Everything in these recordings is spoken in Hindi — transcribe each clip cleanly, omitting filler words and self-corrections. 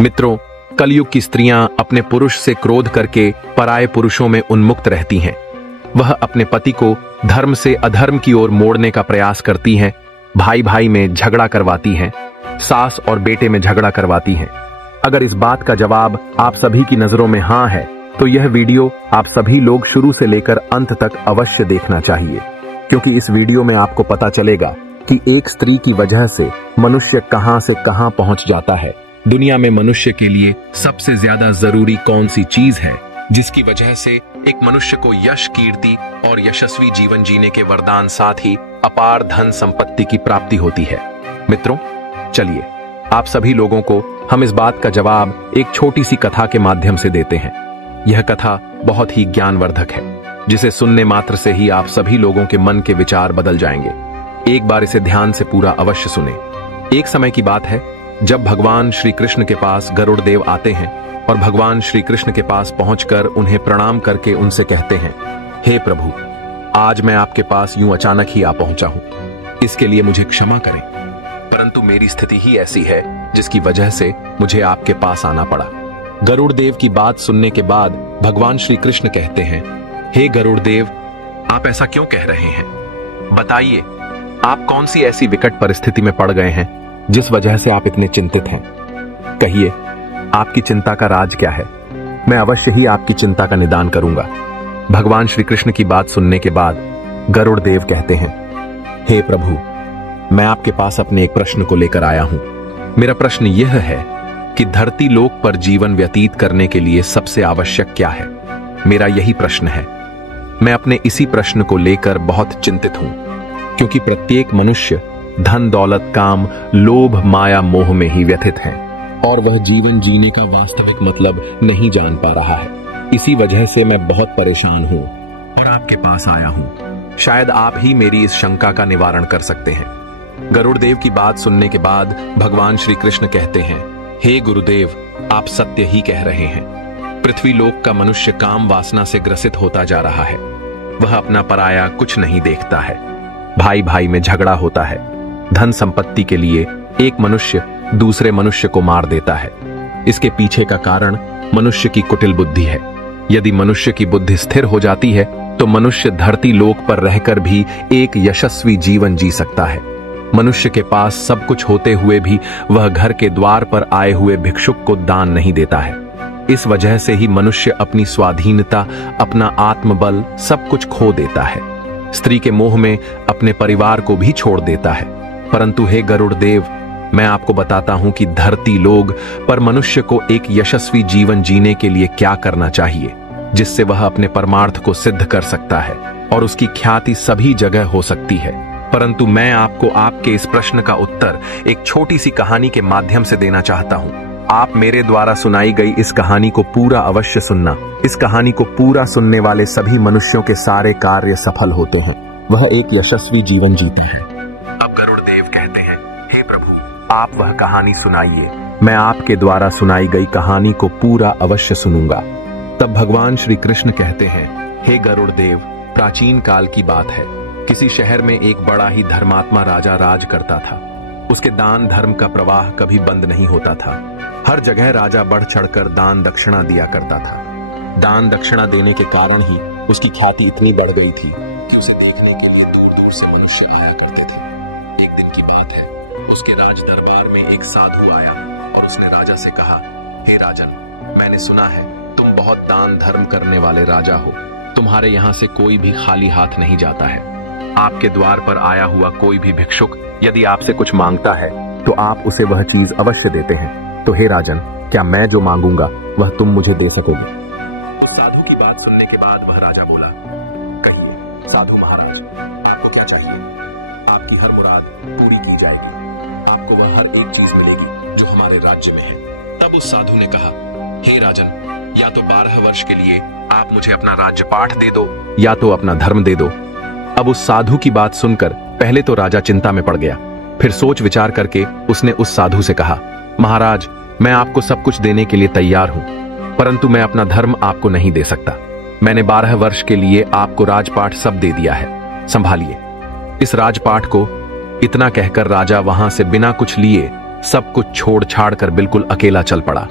मित्रों, कलयुग की स्त्रियां अपने पुरुष से क्रोध करके पराये पुरुषों में उन्मुक्त रहती हैं। वह अपने पति को धर्म से अधर्म की ओर मोड़ने का प्रयास करती हैं, भाई भाई में झगड़ा करवाती हैं, सास और बेटे में झगड़ा करवाती हैं। अगर इस बात का जवाब आप सभी की नजरों में हां है, तो यह वीडियो आप सभी लोग शुरू से लेकर अंत तक अवश्य देखना चाहिए, क्योंकि इस वीडियो में आपको पता चलेगा कि एक स्त्री की वजह से मनुष्य कहां से कहां पहुंच जाता है। दुनिया में मनुष्य के लिए सबसे ज्यादा जरूरी कौन सी चीज है, जिसकी वजह से एक मनुष्य को यश, कीर्ति और यशस्वी जीवन जीने के वरदान, साथ ही अपार धन संपत्ति की प्राप्ति होती है। मित्रों, चलिए आप सभी लोगों को हम इस बात का जवाब एक छोटी सी कथा के माध्यम से देते हैं। यह कथा बहुत ही ज्ञानवर्धक है, जिसे सुनने मात्र से ही आप सभी लोगों के मन के विचार बदल जाएंगे। एक बार इसे ध्यान से पूरा अवश्य सुने। एक समय की बात है जब भगवान श्री कृष्ण के पास गरुड़ देव आते हैं और भगवान श्री कृष्ण के पास पहुंचकर उन्हें प्रणाम करके उनसे कहते हैं, हे प्रभु, आज मैं आपके पास यूं अचानक ही आ पहुंचा हूं, इसके लिए मुझे क्षमा करें, परंतु मेरी स्थिति ही ऐसी है जिसकी वजह से मुझे आपके पास आना पड़ा। गरुड़ देव की बात सुनने के बाद भगवान श्री कृष्ण कहते हैं, हे गरुड़ देव, आप ऐसा क्यों कह रहे हैं? बताइए, आप कौन सी ऐसी विकट परिस्थिति में पड़ गए हैं जिस वजह से आप इतने चिंतित हैं? कहिए, आपकी चिंता का राज क्या है? मैं अवश्य ही आपकी चिंता का निदान करूंगा। भगवान श्री कृष्ण की बात सुनने के बाद गरुड़ देव कहते हैं, हे प्रभु, मैं आपके पास अपने एक प्रश्न को लेकर आया हूं। मेरा प्रश्न यह है कि धरती लोक पर जीवन व्यतीत करने के लिए सबसे आवश्यक क्या है? मेरा यही प्रश्न है। मैं अपने इसी प्रश्न को लेकर बहुत चिंतित हूं, क्योंकि प्रत्येक मनुष्य धन, दौलत, काम, लोभ, माया, मोह में ही व्यथित है और वह जीवन जीने का वास्तविक मतलब नहीं जान पा रहा है। इसी वजह से मैं बहुत परेशान हूं और आपके पास आया हूं। शायद आप ही मेरी इस शंका का निवारण कर सकते हैं। गरुड़ देव की बात सुनने के बाद भगवान श्री कृष्ण कहते हैं, हे गुरुदेव, आप सत्य ही कह रहे हैं। पृथ्वी लोक का मनुष्य काम वासना से ग्रसित होता जा रहा है। वह अपना पराया कुछ नहीं देखता है। भाई भाई में झगड़ा होता है। धन संपत्ति के लिए एक मनुष्य दूसरे मनुष्य को मार देता है। इसके पीछे का कारण मनुष्य की कुटिल बुद्धि है। यदि मनुष्य की बुद्धि स्थिर हो जाती है तो मनुष्य धरती लोक पर रहकर भी एक यशस्वी जीवन जी सकता है। मनुष्य के पास सब कुछ होते हुए भी वह घर के द्वार पर आए हुए भिक्षुक को दान नहीं देता है। इस वजह से ही मनुष्य अपनी स्वाधीनता, अपना आत्मबल सब कुछ खो देता है। स्त्री के मोह में अपने परिवार को भी छोड़ देता है। परंतु हे गरुड़ देव, मैं आपको बताता हूं कि धरती लोक पर मनुष्य को एक यशस्वी जीवन जीने के लिए क्या करना चाहिए, जिससे वह अपने परमार्थ को सिद्ध कर सकता है और उसकी ख्याति सभी जगह हो सकती है। परंतु मैं आपको आपके इस प्रश्न का उत्तर एक छोटी सी कहानी के माध्यम से देना चाहता हूं। आप मेरे द्वारा सुनाई गई इस कहानी को पूरा अवश्य सुनना। इस कहानी को पूरा सुनने वाले सभी मनुष्यों के सारे कार्य सफल होते हैं। वह एक यशस्वी जीवन जीते हैं। अब गरुड़ देव कहते हैं, हे प्रभु, आप वह कहानी सुनाइए। मैं आपके द्वारा सुनाई गई कहानी को पूरा अवश्य सुनूंगा। तब भगवान श्री कृष्ण कहते हैं, हे गरुड़ देव, प्राचीन काल की बात है। किसी शहर में एक बड़ा ही धर्मात्मा राजा राज करता था। उसके दान धर्म का प्रवाह कभी बंद नहीं होता था। हर जगह राजा बढ़ चढ़कर दान दक्षिणा दिया करता था। दान दक्षिणा देने के कारण ही उसकी ख्याति इतनी बढ़ गई थी कि उसे देखने के लिए दूर दूर से मनुष्य आया करते थे। एक दिन की बात है, उसके राज दरबार में एक साधु आया और उसने राजा से कहा, हे राजन, मैंने सुना है तुम बहुत दान धर्म करने वाले राजा हो। तुम्हारे यहाँ से कोई भी खाली हाथ नहीं जाता है। आपके द्वार पर आया हुआ कोई भी भिक्षुक यदि आपसे कुछ मांगता है तो आप उसे वह चीज अवश्य देते हैं। तो हे राजन, क्या मैं जो मांगूंगा वह तुम मुझे दे सकोगे? उस साधु की बात सुनने के बाद वह राजा बोला, कहिए साधु महाराज, आपको क्या चाहिए? आपकी हर मुराद पूरी की जाएगी। आपको वह हर एक चीज मिलेगी जो हमारे राज्य में है। तब उस साधु ने कहा, हे राजन, या तो 12 वर्ष के लिए आप मुझे अपना राज्य पाठ दे दो या तो अपना धर्म दे दो। अब उस साधु की बात सुनकर पहले तो राजा चिंता में पड़ गया। फिर सोच विचार करके उसने उस साधु से कहा, महाराज, मैं आपको सब कुछ देने के लिए तैयार हूं, परंतु मैं अपना धर्म आपको नहीं दे सकता। मैंने 12 वर्ष के लिए आपको राजपाट सब दे दिया है, संभालिए इस राजपाट को। इतना कहकर राजा वहां से बिना कुछ लिए सब कुछ छोड़ छाड़ कर बिल्कुल अकेला चल पड़ा।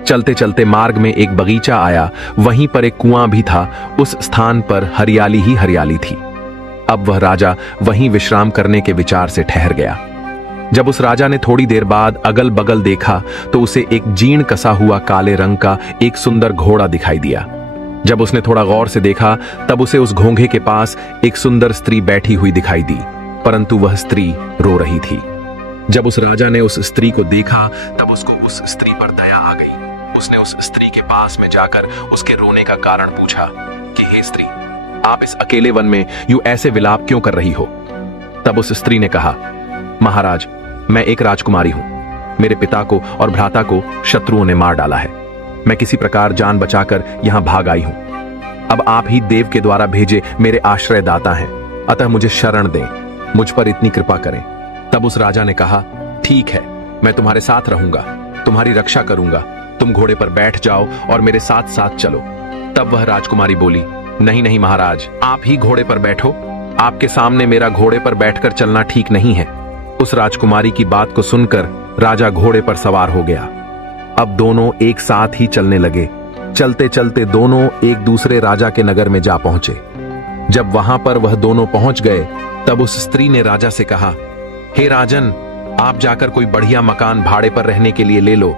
चलते चलते मार्ग में एक बगीचा आया, वहीं पर एक कुआं भी था। उस स्थान पर हरियाली ही हरियाली थी। अब वह राजा वहीं विश्राम करने के विचार से ठहर गया। जब उस राजा ने थोड़ी देर बाद अगल बगल देखा तो उसे एक जीर्ण कसा हुआ काले रंग का एक सुंदर घोड़ा दिखाई दिया। जब उसने थोड़ा गौर से देखा तब उसे उस घोंघे के पास एक सुंदर स्त्री बैठी हुई दिखाई दी, परंतु वह स्त्री रो रही थी। जब उस राजा ने उस स्त्री को देखा तब उसको उस स्त्री पर दया आ गई। उसने उस स्त्री के पास में जाकर उसके रोने का कारण पूछा कि हे स्त्री, आप इस अकेले वन में यूं ऐसे विलाप क्यों कर रही हो? तब उस स्त्री ने कहा, महाराज, मैं एक राजकुमारी हूं। मेरे पिता को और भ्राता को शत्रुओं ने मार डाला है। मैं किसी प्रकार जान बचाकर यहां भाग आई हूं। अब आप ही देव के द्वारा भेजे मेरे आश्रयदाता हैं, अतः मुझे शरण दें, मुझ पर इतनी कृपा करें। तब उस राजा ने कहा, ठीक है, मैं तुम्हारे साथ रहूंगा, तुम्हारी रक्षा करूंगा। तुम घोड़े पर बैठ जाओ और मेरे साथ साथ चलो। तब वह राजकुमारी बोली, नहीं नहीं महाराज, आप ही घोड़े पर बैठो। आपके सामने मेरा घोड़े पर बैठकर चलना ठीक नहीं है। उस राजकुमारी की बात को सुनकर राजा घोड़े पर सवार हो गया। अब दोनों एक साथ ही चलने लगे। चलते चलते दोनों एक दूसरे राजा के नगर में जा पहुंचे। जब वहां पर वह दोनों पहुंच गए तब उस स्त्री ने राजा से कहा, हे राजन, आप जाकर कोई बढ़िया मकान भाड़े पर रहने के लिए ले लो,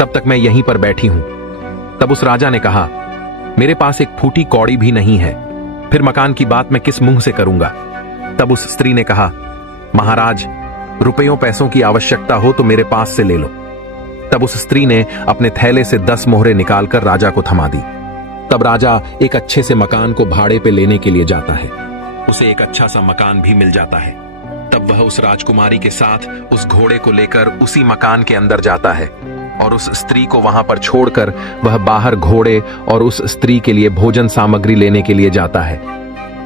तब तक मैं यहीं पर बैठी हूं। तब उस राजा ने कहा, मेरे पास एक फूटी कौड़ी भी नहीं है, फिर मकान की बात मैं किस मुंह से करूंगा? तब उस स्त्री ने कहा, महाराज, रुपयों पैसों की आवश्यकता हो तो मेरे पास से ले लो। तब उस स्त्री ने अपने थैले से 10 मोहरें निकालकर राजा को थमा दी। तब राजा एक अच्छे से मकान को भाड़े पे लेने के लिए जाता है। उसे एक अच्छा सा मकान भी मिल जाता है। तब वह उस राजकुमारी के साथ उस घोड़े को लेकर उसी मकान के अंदर जाता है और उस स्त्री को वहां पर छोड़कर वह बाहर घोड़े और उस स्त्री के लिए भोजन सामग्री लेने के लिए जाता है।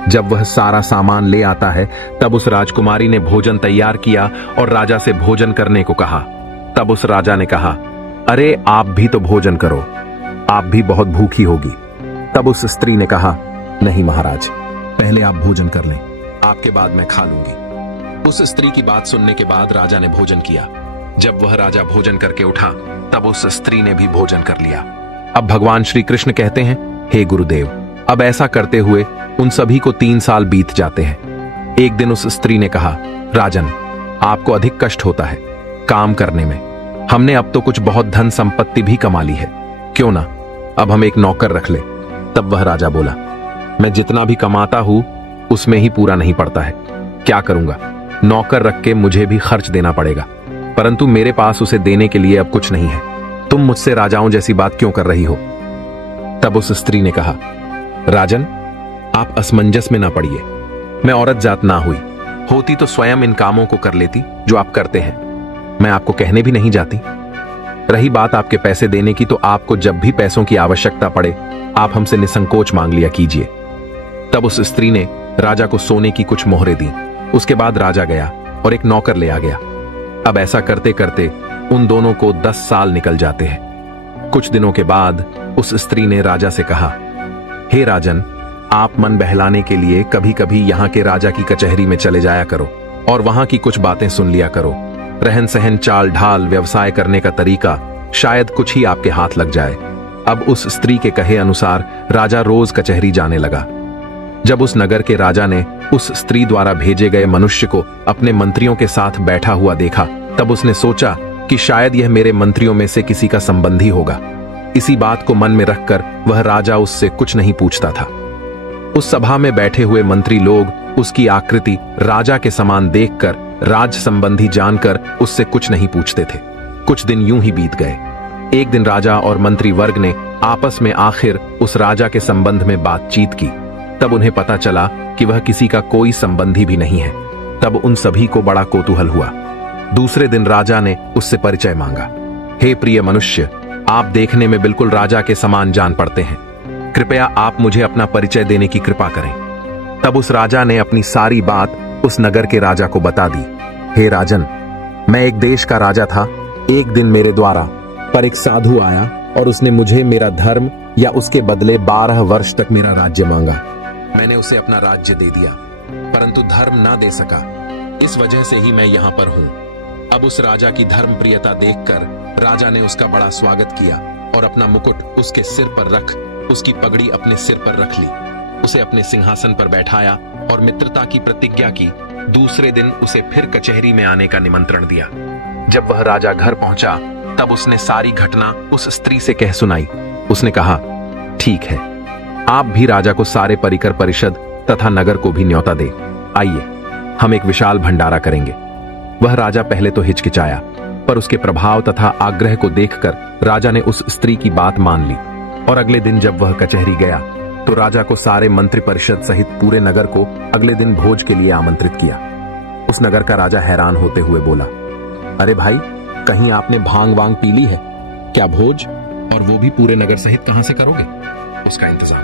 जब वह सारा सामान ले आता है तब उस राजकुमारी ने भोजन तैयार किया और राजा से भोजन करने को कहा। तब उस राजा ने कहा, अरे आप भी तो भोजन करो, आप भी बहुत भूखी होगी। तब उस स्त्री ने कहा, नहीं महाराज, पहले आप भोजन कर लें, आपके बाद मैं खा लूंगी। उस स्त्री की बात सुनने के बाद राजा ने भोजन किया। जब वह राजा भोजन करके उठा तब उस स्त्री ने भी भोजन कर लिया। अब भगवान श्री कृष्ण कहते हैं, हे गुरुदेव, अब ऐसा करते हुए उन सभी को 3 साल बीत जाते हैं। एक दिन उस स्त्री ने कहा, राजन, आपको अधिक कष्ट होता है काम करने में। हमने अब तो कुछ बहुत धन संपत्ति भी कमा ली है, क्यों ना अब हम एक नौकर रख ले। तब वह राजा बोला, मैं जितना भी कमाता हूं उसमें ही पूरा नहीं पड़ता है, क्या करूंगा? नौकर रख के मुझे भी खर्च देना पड़ेगा, परंतु मेरे पास उसे देने के लिए अब कुछ नहीं है। तुम मुझसे राजाओं जैसी बात क्यों कर रही हो? तब उस स्त्री ने कहा, राजन, आप असमंजस में ना पड़िए। मैं औरत जात ना हुई, होती तो स्वयं इन कामों को कर लेती जो आप करते हैं। मैं आपको कहने भी नहीं जाती। रही बात आपके पैसे देने की, तो आपको जब भी पैसों की आवश्यकता पड़े आप हमसे निसंकोच मांग लिया कीजिए। तब उस स्त्री ने राजा को सोने की कुछ मोहरें दी। उसके बाद राजा गया और एक नौकर ले आ गया। अब ऐसा करते करते उन दोनों को 10 साल निकल जाते हैं। कुछ दिनों के बाद उस स्त्री ने राजा से कहा, हे राजन, आप मन बहलाने के लिए कभी कभी यहाँ के राजा की कचहरी में चले जाया करो और वहां की कुछ बातें सुन लिया करो। रहन सहन, चाल ढाल, व्यवसाय करने का तरीका, शायद कुछ ही आपके हाथ लग जाए। अब उस स्त्री के कहे अनुसार राजा रोज कचहरी जाने लगा। जब उस नगर के राजा ने उस स्त्री द्वारा भेजे गए मनुष्य को अपने मंत्रियों के साथ बैठा हुआ देखा तब उसने सोचा कि शायद यह मेरे मंत्रियों में से किसी का संबंधी होगा। इसी बात को मन में रखकर वह राजा उससे कुछ नहीं पूछता था। उस सभा में बैठे हुए मंत्री लोग उसकी आकृति राजा के समान देखकर राज संबंधी जानकर उससे कुछ नहीं पूछते थे। कुछ दिन यूं ही बीत गए। एक दिन राजा और मंत्री वर्ग ने आपस में आखिर उस राजा के संबंध में बातचीत की। तब उन्हें पता चला कि वह किसी का कोई संबंधी भी नहीं है। तब उन सभी को बड़ा कौतूहल हुआ। दूसरे दिन राजा ने उससे परिचय मांगा। हे प्रिय मनुष्य, आप देखने में बिल्कुल राजा के समान जान पड़ते हैं, कृपया आप मुझे अपना परिचय देने की कृपा करें। तब उस राजा ने अपनी सारी बात उस नगर के राजा को बता दी। हे राजन, मैं एक देश का राजा था। एक दिन मेरे द्वारा पर एक साधु आया और उसने मुझे मेरा धर्म या उसके बदले 12 वर्ष तक मेरा राज्य मांगा। मैंने उसे अपना राज्य दे दिया, परंतु धर्म ना दे सका। इस वजह से ही मैं यहां पर हूं। अब उस राजा की धर्मप्रियता देखकर राजा ने उसका बड़ा स्वागत किया और अपना मुकुट उसके सिर पर रख उसकी पगड़ी अपने सिर पर रख ली, उसे अपने सिंहासन पर बैठाया और मित्रता की प्रतिज्ञा की। दूसरे दिन उसे फिर कचहरी में आने का निमंत्रण दिया। जब वह राजा घर पहुंचा तब उसने सारी घटना उस स्त्री से कह सुनाई। उसने कहा, ठीक है, आप भी राजा को सारे परिकर परिषद तथा नगर को भी न्योता दे। आइए, हम एक विशाल भंडारा करेंगे। वह राजा पहले तो हिचकिचाया, पर उसके प्रभाव तथा आग्रह को देखकर राजा ने उस स्त्री की बात मान ली और अगले दिन जब वह कचहरी गया तो राजा को सारे मंत्री परिषद सहित पूरे नगर को अगले दिन भोज के लिए आमंत्रित किया। उस नगर का राजा हैरान होते हुए बोला, अरे भाई, कहीं आपने भांग वांग पी ली है क्या? भोज, और वो भी पूरे नगर सहित कहां से करोगे उसका इंतजाम?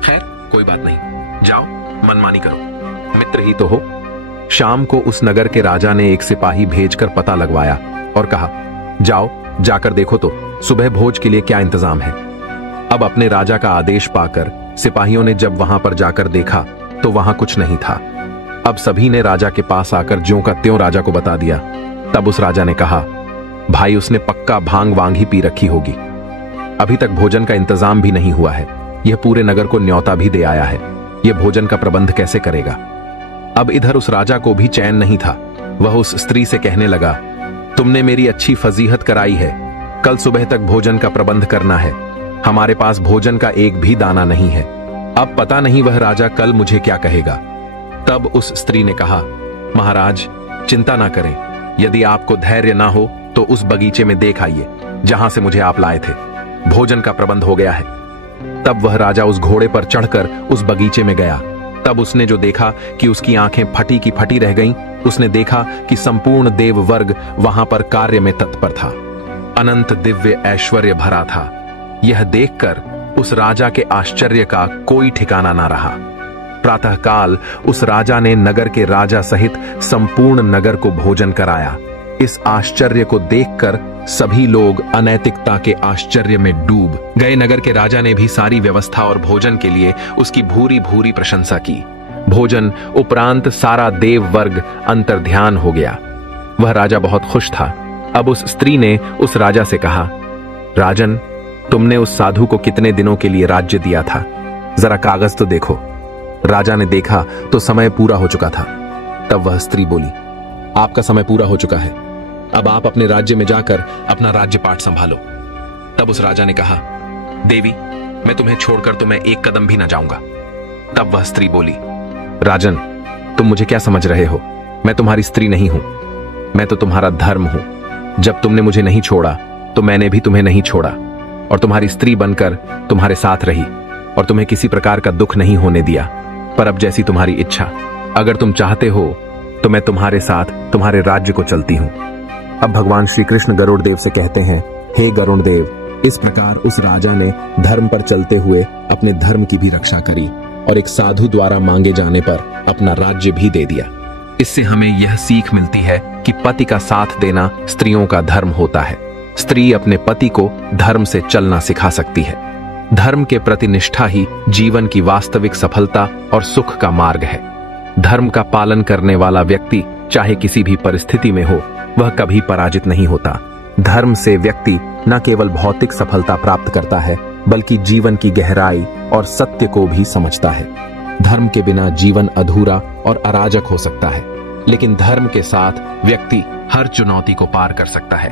खैर, कोई बात नहीं, जाओ मनमानी करो, मित्र ही तो हो। शाम को उस नगर के राजा ने एक सिपाही भेजकर पता लगवाया और कहा, जाओ जाकर देखो तो सुबह भोज के लिए क्या इंतजाम है। अब अपने राजा का आदेश पाकर सिपाहियों ने जब वहां पर जाकर देखा तो वहां कुछ नहीं था। अब सभी ने राजा के पास आकर ज्यों का त्यों राजा को बता दिया। तब उस राजा ने कहा, भाई, उसने पक्का भांग वांग ही पी रखी होगी, अभी तक भोजन का इंतजाम भी नहीं हुआ है। यह पूरे नगर को न्योता भी दे आया है, यह भोजन का प्रबंध कैसे करेगा? अब इधर उस राजा को भी चैन नहीं था। वह उस स्त्री से कहने लगा, तुमने मेरी अच्छी फजीहत कराई है, कल सुबह तक भोजन का प्रबंध करना है। हमारे पास भोजन का एक भी दाना नहीं है। अब पता नहीं वह राजा कल मुझे क्या कहेगा। तब उस स्त्री ने कहा, महाराज, चिंता ना करें, यदि आपको धैर्य ना हो तो उस बगीचे में देख आइए जहां से मुझे आप लाए थे, भोजन का प्रबंध हो गया है। तब वह राजा उस घोड़े पर चढ़कर उस बगीचे में गया। तब उसने जो देखा कि उसकी आंखें फटी की फटी रह गईं, उसने देखा कि संपूर्ण देव वर्ग वहां पर कार्य में तत्पर था, अनंत दिव्य ऐश्वर्य भरा था। यह देखकर उस राजा के आश्चर्य का कोई ठिकाना ना रहा। प्रातःकाल उस राजा ने नगर के राजा सहित संपूर्ण नगर को भोजन कराया। इस आश्चर्य को देखकर सभी लोग अनैतिकता के आश्चर्य में डूब गए। नगर के राजा ने भी सारी व्यवस्था और भोजन के लिए उसकी भूरी भूरी प्रशंसा की। भोजन उपरांत सारा देव वर्ग अंतर्ध्यान हो गया। वह राजा बहुत खुश था। अब उस स्त्री ने उस राजा से कहा, राजन, तुमने उस साधु को कितने दिनों के लिए राज्य दिया था? जरा कागज तो देखो। राजा ने देखा तो समय पूरा हो चुका था। तब वह स्त्री बोली, आपका समय पूरा हो चुका है, अब आप अपने राज्य में जाकर अपना राज्यपाट संभालो। तब उस राजा ने कहा, देवी, मैं तुम्हें छोड़कर तो मैं एक कदम भी ना जाऊंगा। तब वह स्त्री बोली, राजन, तुम मुझे क्या समझ रहे हो? मैं तुम्हारी स्त्री नहीं हूं, मैं तो तुम्हारा धर्म हूं। जब तुमने मुझे नहीं छोड़ा तो मैंने भी तुम्हें नहीं छोड़ा और तुम्हारी स्त्री बनकर तुम्हारे साथ रही और तुम्हें किसी प्रकार का दुख नहीं होने दिया। पर अब जैसी तुम्हारी इच्छा, अगर तुम चाहते हो तो मैं तुम्हारे साथ तुम्हारे राज्य को चलती हूं। अब भगवान श्री कृष्ण गरुड़ देव से कहते हैं, हे गरुड़ देव, इस प्रकार उस राजा ने धर्म पर चलते हुए अपने धर्म की भी रक्षा करी और एक साधु द्वारा मांगे जाने पर अपना राज्य भी दे दिया। इससे हमें यह सीख मिलती है कि पति का साथ देना स्त्रियों का धर्म होता है। स्त्री अपने पति को धर्म से चलना सिखा सकती है। धर्म के प्रति निष्ठा ही जीवन की वास्तविक सफलता और सुख का मार्ग है। धर्म का पालन करने वाला व्यक्ति चाहे किसी भी परिस्थिति में हो, वह कभी पराजित नहीं होता। धर्म से व्यक्ति न केवल भौतिक सफलता प्राप्त करता है, बल्कि जीवन की गहराई और सत्य को भी समझता है। धर्म के बिना जीवन अधूरा और अराजक हो सकता है, लेकिन धर्म के साथ व्यक्ति हर चुनौती को पार कर सकता है।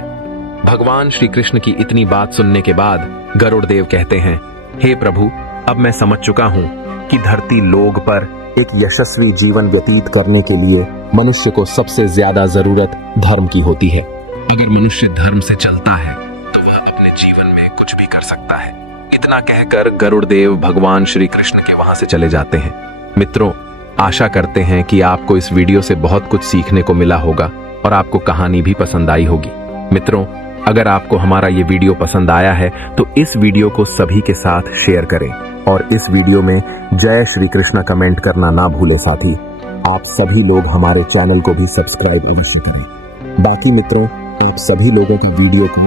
भगवान श्री कृष्ण की इतनी बात सुनने के बाद गरुड़ देव कहते हैं, हे प्रभु, अब मैं समझ चुका हूं कि धरती लोक पर एक यशस्वी जीवन व्यतीत करने के लिए मनुष्य को सबसे ज्यादा जरूरत धर्म की होती है। अगर मनुष्य धर्म से चलता है तो वह अपने जीवन में कुछ भी कर सकता है। इतना कहकर गरुड़ देव भगवान श्री कृष्ण के वहां से चले जाते हैं। मित्रों, आशा करते हैं कि आपको इस वीडियो से बहुत कुछ सीखने को मिला होगा और आपको कहानी भी पसंद आई होगी। मित्रों, अगर आपको हमारा ये वीडियो पसंद आया है तो इस वीडियो को सभी के साथ शेयर करें और इस वीडियो में जय श्री कृष्ण कमेंट करना ना भूलें। साथ ही आप सभी लोग हमारे चैनल को भी सब्सक्राइब अवश्य करें। बाकी मित्रों, आप सभी लोगों की वीडियो को